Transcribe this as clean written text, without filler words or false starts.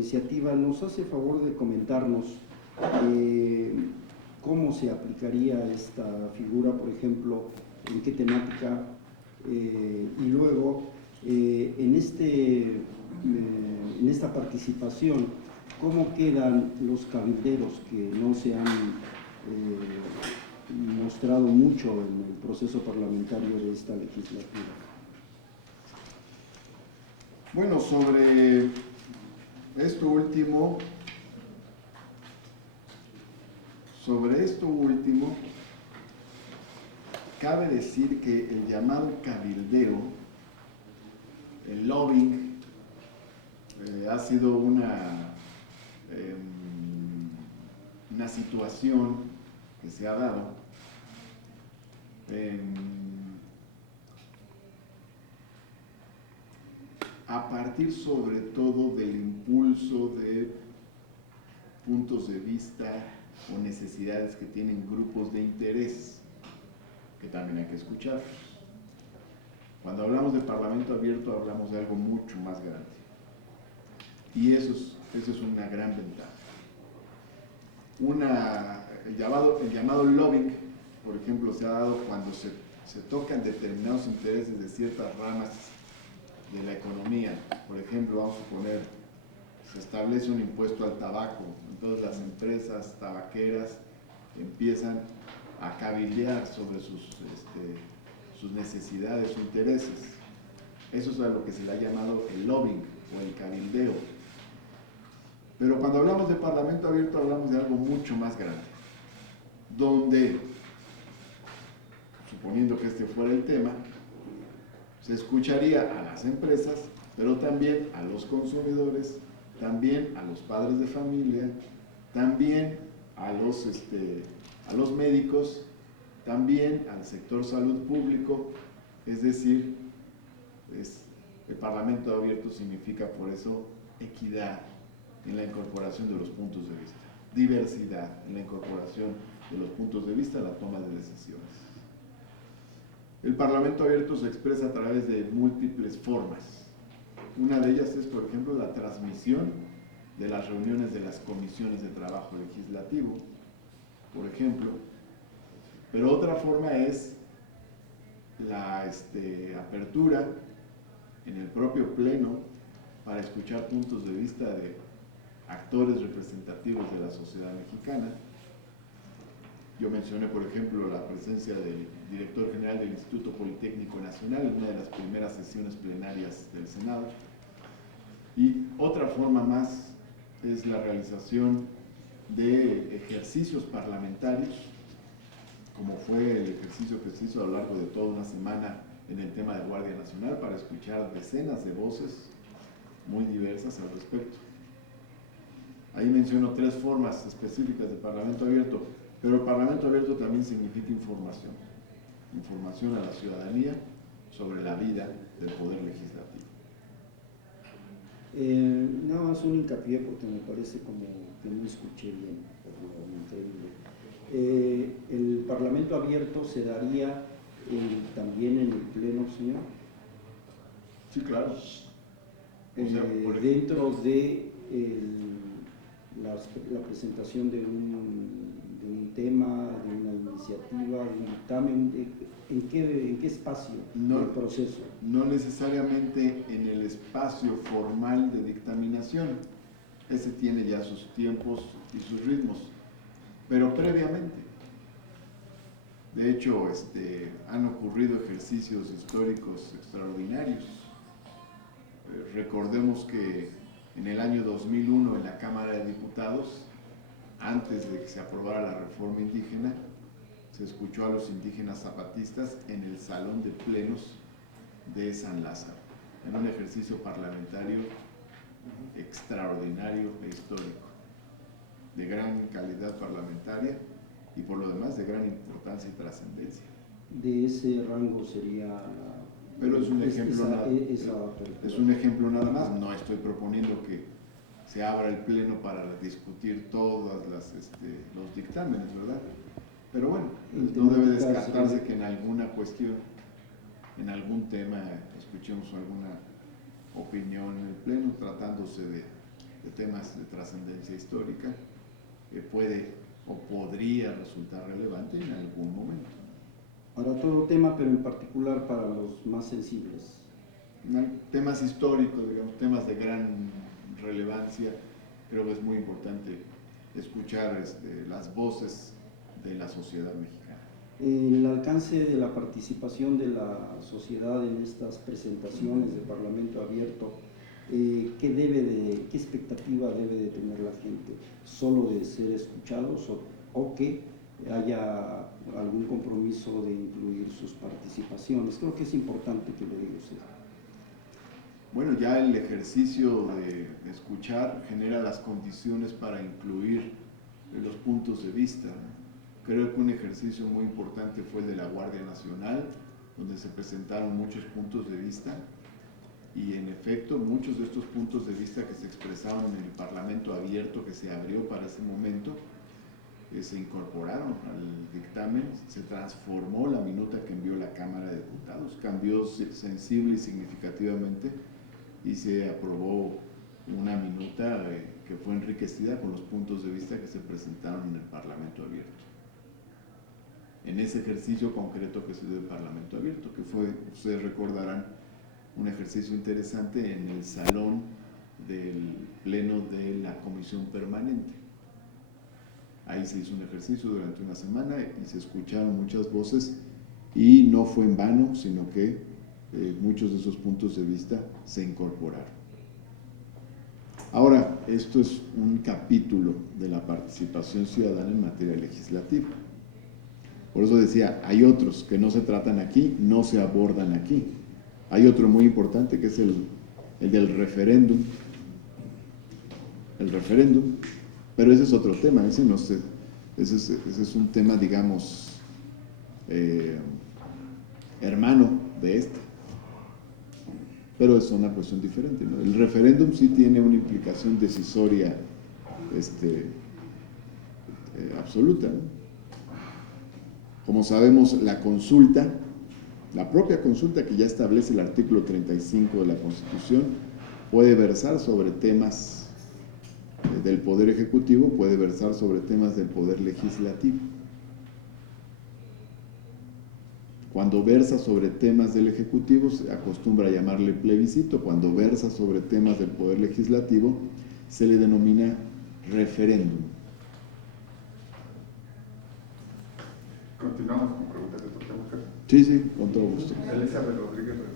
iniciativa, ¿nos hace favor de comentarnos cómo se aplicaría esta figura, por ejemplo, en qué temática, y luego en esta participación, cómo quedan los cabilderos que no se han mostrado mucho en el proceso parlamentario de esta legislatura? Bueno, sobre esto último, cabe decir que el llamado cabildeo, el lobbying, ha sido una situación que se ha dado a partir sobre todo del impulso de puntos de vista o necesidades que tienen grupos de interés, que también hay que escuchar. Cuando hablamos de parlamento abierto hablamos de algo mucho más grande, y eso es una gran ventaja. El llamado lobbying, por ejemplo, se ha dado cuando se tocan determinados intereses de ciertas ramas de la economía. Por ejemplo, vamos a suponer, se establece un impuesto al tabaco, entonces las empresas tabaqueras empiezan a cabildear sobre sus necesidades o intereses. Eso es a lo que se le ha llamado el lobbying o el cabildeo. Pero cuando hablamos de parlamento abierto hablamos de algo mucho más grande, donde, suponiendo que este fuera el tema, se escucharía a las empresas, pero también a los consumidores, también a los padres de familia, también a los médicos, también al sector salud público. Es decir, el parlamento abierto significa por eso equidad en la incorporación de los puntos de vista, diversidad en la incorporación de los puntos de vista a la toma de decisiones. El parlamento abierto se expresa a través de múltiples formas. Una de ellas es, por ejemplo, la transmisión de las reuniones de las comisiones de trabajo legislativo, por ejemplo. Pero otra forma es la apertura en el propio pleno para escuchar puntos de vista de actores representativos de la sociedad mexicana. Yo mencioné, por ejemplo, la presencia del director general del Instituto Politécnico Nacional en una de las primeras sesiones plenarias del Senado. Y otra forma más es la realización de ejercicios parlamentarios, como fue el ejercicio que se hizo a lo largo de toda una semana en el tema de Guardia Nacional, para escuchar decenas de voces muy diversas al respecto. Ahí menciono 3 formas específicas de parlamento abierto, pero el parlamento abierto también significa información a la ciudadanía sobre la vida del Poder Legislativo. Nada más un hincapié porque me parece como que no escuché bien, por lo increíble. ¿El parlamento abierto se daría también en el pleno, señor? Sí, claro. Dentro de la presentación de un tema, de una iniciativa, de un dictamen, ¿en qué espacio del proceso? No necesariamente en el espacio formal de dictaminación, ese tiene ya sus tiempos y sus ritmos, pero previamente. De hecho, han ocurrido ejercicios históricos extraordinarios. Recordemos que en el año 2001 en la Cámara de Diputados, antes de que se aprobara la reforma indígena, se escuchó a los indígenas zapatistas en el Salón de Plenos de San Lázaro, en un ejercicio parlamentario extraordinario e histórico, de gran calidad parlamentaria y por lo demás de gran importancia y trascendencia. De ese rango sería pero es un ejemplo nada más. No estoy proponiendo que se abra el pleno para discutir todos los dictámenes, ¿verdad? Pero bueno, no debe descartarse que en alguna cuestión, en algún tema, escuchemos alguna opinión en el pleno, tratándose de temas de trascendencia histórica que puede o podría resultar relevante en algún momento. Para todo tema, pero en particular para los más sensibles. Temas históricos, digamos, temas de gran relevancia, creo que es muy importante escuchar las voces de la sociedad mexicana. El alcance de la participación de la sociedad en estas presentaciones de Parlamento Abierto, ¿qué expectativa debe de tener la gente? ¿Solo de ser escuchados o que haya algún compromiso de incluir sus participaciones? Creo que es importante que lo diga usted. Bueno, ya el ejercicio de escuchar genera las condiciones para incluir los puntos de vista. Creo que un ejercicio muy importante fue el de la Guardia Nacional, donde se presentaron muchos puntos de vista y en efecto muchos de estos puntos de vista que se expresaron en el Parlamento Abierto que se abrió para ese momento se incorporaron al dictamen, se transformó la minuta que envió la Cámara de Diputados, cambió sensible y significativamente y se aprobó una minuta que fue enriquecida con los puntos de vista que se presentaron en el Parlamento Abierto. En ese ejercicio concreto que se dio el Parlamento Abierto, que fue, ustedes recordarán, un ejercicio interesante en el salón del Pleno de la Comisión Permanente. Ahí se hizo un ejercicio durante una semana y se escucharon muchas voces y no fue en vano, sino que muchos de esos puntos de vista se incorporaron. Ahora, esto es un capítulo de la participación ciudadana en materia legislativa. Por eso decía, hay otros que no se tratan aquí, no se abordan aquí. Hay otro muy importante que es el del referéndum. El referéndum, pero ese es otro tema, ese no sé, ese es un tema, digamos, hermano de este. Pero es una cuestión diferente, ¿no? El referéndum sí tiene una implicación decisoria absoluta, ¿no? Como sabemos, la consulta, la propia consulta que ya establece el artículo 35 de la Constitución, puede versar sobre temas del Poder Ejecutivo, puede versar sobre temas del Poder Legislativo. Cuando versa sobre temas del Ejecutivo se acostumbra a llamarle plebiscito, cuando versa sobre temas del Poder Legislativo se le denomina referéndum. Continuamos con preguntas de otro tema. Sí, con todo gusto. Elizabeth Rodríguez.